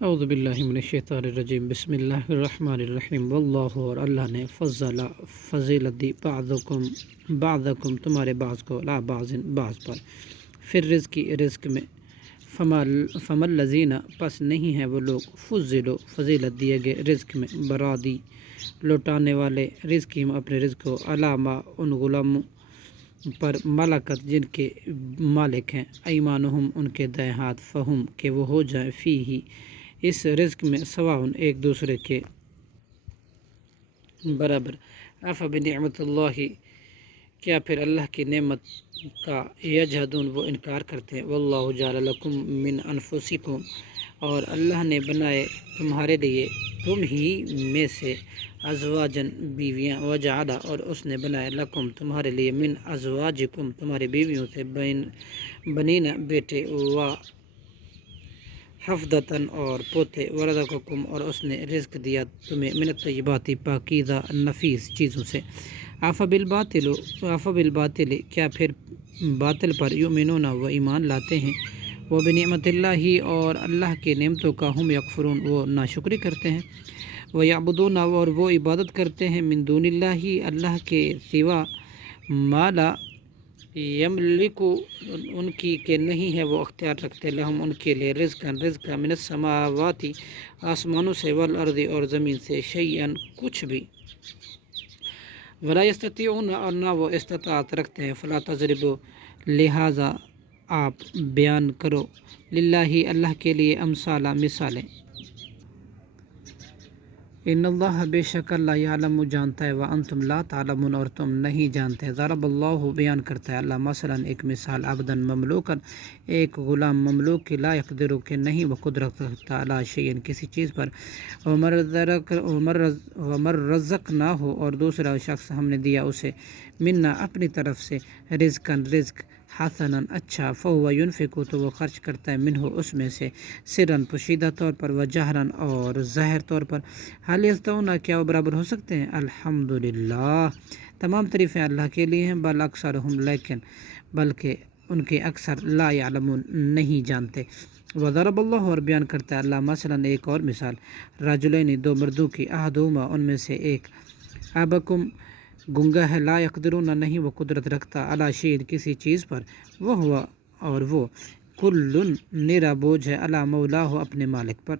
اعوذ باللہ من الشیطان الرجیم، بسم اللہ الرحمن الرحیم۔ واللہ، اور اللہ نے فضیلت دی بعضکم تمہارے بعض کو لا بعض بعض پر، پھر رزق میں فما الذین پس نہیں ہیں وہ لوگ فضیلت دیے گئے رزق میں برادی لوٹانے والے رزقہم اپنے رزق کو علامہ ان غلاموں پر ملکت جن کے مالک ہیں ایمانہم ان کے دائیں ہاتھ فہم کہ وہ ہو جائیں فی ہی اس رزق میں سواء ایک دوسرے کے برابر۔ افبنعمت اللہ، کیا پھر اللہ کی نعمت کا یجحدون وہ انکار کرتے ہیں۔ واللہ جعل لکم من انفسکم، اور اللہ نے بنائے تمہارے لیے تم ہی میں سے ازواجن بیویاں، وجعل اور اس نے بنائے لکم تمہارے لیے من ازواجکم تمہاری بیویوں سے بنین بیٹے و حفدتاً اور پوتے، ورزقکم اور اس نے رزق دیا تمہیں من الطیبات پاکیزہ نفیس چیزوں سے۔ بالباطل کیا پھر باطل پر یؤمنون وہ ایمان لاتے ہیں، وہ بنعمت اللہ اور اللہ کی نعمتوں کا ہم یکفرون وہ ناشکری کرتے ہیں، ویعبدون اور وہ عبادت کرتے ہیں من دون اللہ اللہ کے سوا ما لا یملک ان کی کہ نہیں ہے وہ اختیار رکھتے لہم ان کے لیے رزق من السماوات آسمانوں سے والارض اور زمین سے شیئا کچھ بھی، ولا یستطیعون اور نہ وہ استطاعت رکھتے ہیں، فلا تضربوا لہذا آپ بیان کرو للہ اللہ کے لیے امثال مثالیں، ان اللہ بے شک اللہ یعلم جانتا ہے وانتم لا تعلمون اور تم نہیں جانتے۔ ضرب اللہ بیان کرتا ہے اللہ مثلا ایک مثال عبدن مملوکن ایک غلام مملوک کی لا یقدر کہ نہیں وہ قدرت رکھتا علی شیئن کسی چیز پر، ومن رزقناہ اور دوسرا شخص ہم نے دیا اسے منا اپنی طرف سے رزق حسنا اچھا، فہو ینفق تو وہ خرچ کرتا ہے منہ اس میں سے سرا پوشیدہ طور پر وجہرا اور ظاہر طور پر، حال یستوون کیا وہ برابر ہو سکتے ہیں، الحمدللہ تمام تعریفیں اللہ کے لیے ہیں، بل اکثرہم لیکن بلکہ ان کے اکثر لا یعلمون نہیں جانتے۔ وضرب اللہ اور بیان کرتا ہے اللہ مثلا ایک اور مثال رجلین دو مردوں کی، احدہما ان میں سے ایک ابکم گنگا ہے، لا یقدرون نہیں وہ قدرت رکھتا علی شیء کسی چیز پر، وہ ہوا اور وہ کل نرا بوجھ ہے علی مولاہ اپنے مالک پر،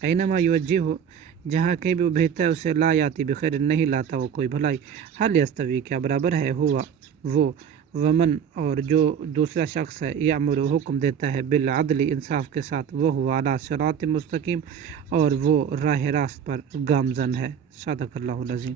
اینما یوجہہ جہاں کہیں بھی وہ بھیجتا ہے اسے لا یاتی بخیر نہیں لاتا وہ کوئی بھلائی، حل یستوی کیا برابر ہے ہوا وہ ومن اور جو دوسرا شخص ہے یامر حکم دیتا ہے بالعدل انصاف کے ساتھ، وہ ہوا علی صراط مستقیم اور وہ راہ راست پر گامزن ہے۔ صدق اللہ العظیم۔